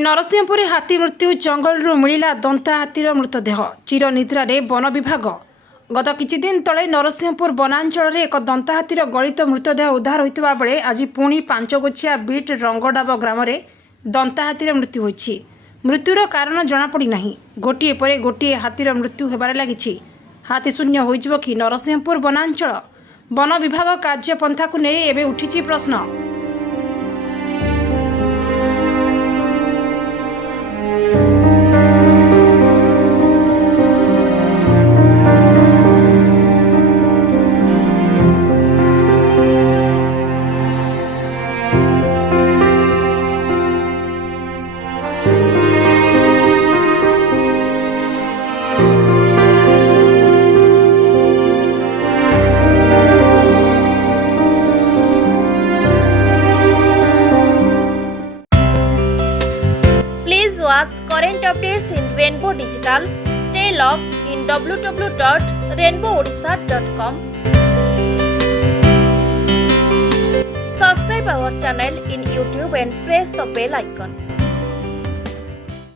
नरसिंहपुर हाथी मृत्यु जंगल मिला दंता हाथीर मृतदेह चिरनिद्रारे वन विभाग गत किछि दिन तले नरसिंहपुर वनांचल एक दंता हाथीर गलित मृतदेह उद्धार होइतिबा बेले आज पुणी पांचगोछिया बीट रंगडाब ग्राम दंता हाथीर मृत्यु होइछि। मृत्युर कारण जनापड़ी नाही। गोटिए परे गोटिए हाथीर मृत्यु हेबारे लागिछि। हाथी शून्य होइजिबो कि नरसिंहपुर वनांचल? वन विभाग कार्यपंथा को नै एबे उठिछि प्रश्न। Please watch current updates in Rainbow Digital. Stay logged in www.rainbowodisha.com. Subscribe our channel in YouTube and press the bell icon.